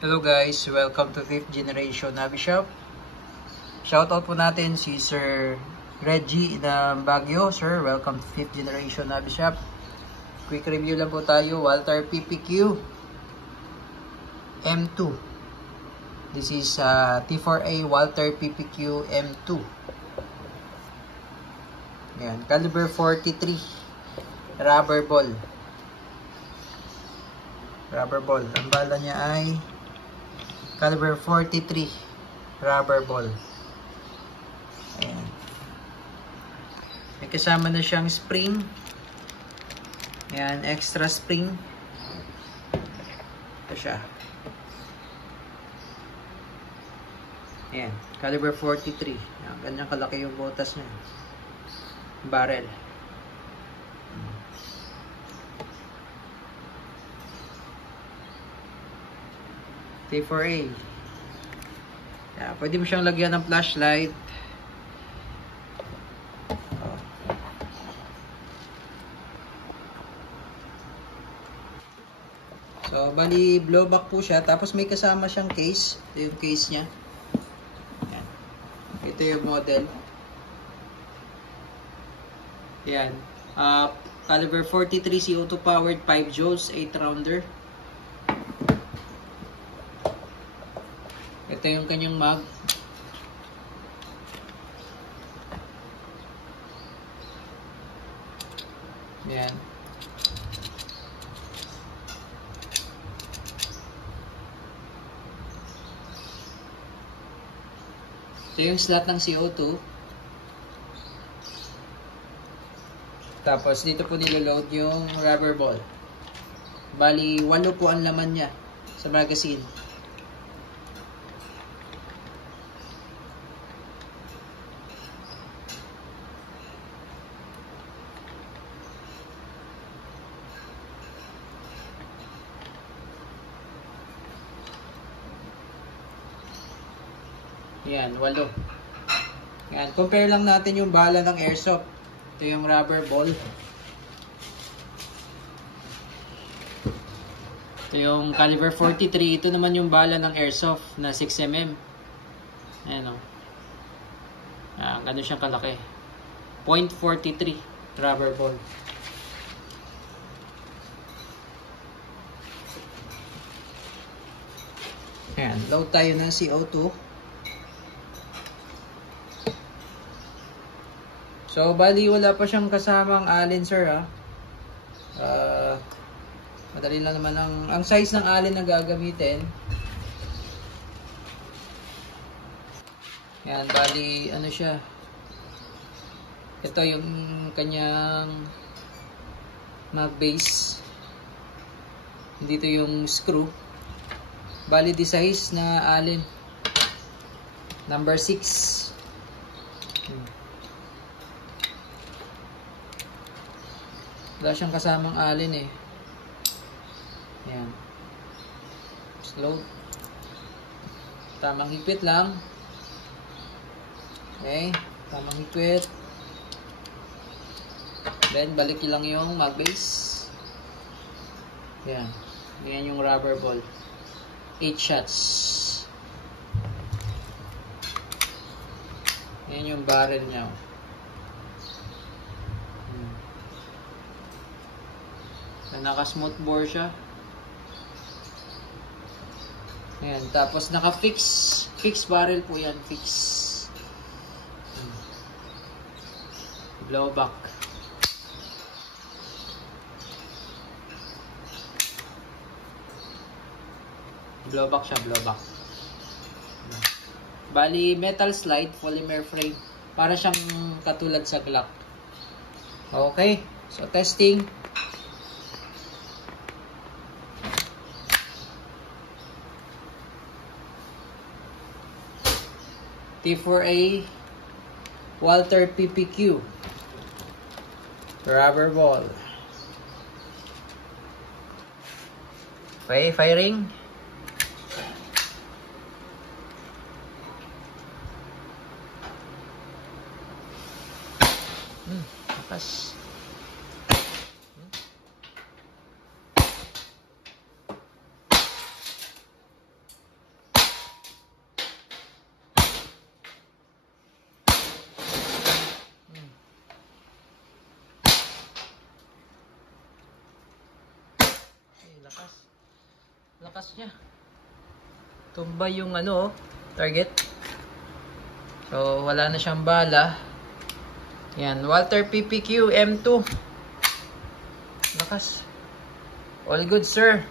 Hello guys, welcome to 5th Generation Hobby Shop. Shoutout po natin si Sir Reggie ng Baguio. Sir, welcome to 5th Generation Hobby Shop. Quick review lang po tayo. Walther PPQ M2. This is T4A Walther PPQ M2. Yan, caliber 43. Rubber ball. Ang bala niya ay caliber 43 rubber ball. Ayan. May kasama na siyang spring. Ayan, extra spring. Ito siya. Ayan, caliber 43. Ayan, ganyan kalaki yung butas niya. Barrel. T4A. Yeah, pwede mo siyang lagyan ng flashlight. So, bali blowback po siya. Tapos may kasama siyang case. Ito yung case niya. Yan. Ito yung model. Yan. Caliber 43 CO2 powered 5 joules 8 rounder. Ito yung kanyang mag. Yan. Ito yung slot ng CO2. Tapos dito po niloload yung rubber ball. Bali, 8 po ang laman niya sa magazine. Yan, 8. Yan, compare lang natin yung bala ng airsoft. Ito yung rubber ball. Ito yung caliber 43. Ito naman yung bala ng airsoft na 6mm. Ayan o. Yan, ganun siyang kalaki. .43 rubber ball. Yan, load tayo ng CO2. So, bali wala pa siyang kasamang allen, sir, ha. Madali lang naman ang size ng allen na gagamitin. Yan, bali ano siya. Ito yung kanyang mag base. Dito yung screw. Bali di size na allen. Number 6. Wala siyang kasamang allen eh. Ayan. Slow. Tamang higpit lang. Okay. Tamang higpit. Then, balik lang yung mag base. Ayan. Ayan yung rubber ball. 8 shots. Ayan yung barrel niya. Naka-smooth bore siya. Ayan. Tapos naka-fix. Fix barrel po yan. Fix. Blowback. Blowback siya. Blowback. Bali, metal slide. Polymer frame. Para siyang katulad sa Glock. Okay. So, testing. T4A Walther PPQ rubber ball. Okay, firing. Lakas. Lakas niya. Tumba yung ano, target. So, wala na siyang bala. Yan, Walther PPQ M2. Lakas. All good, sir.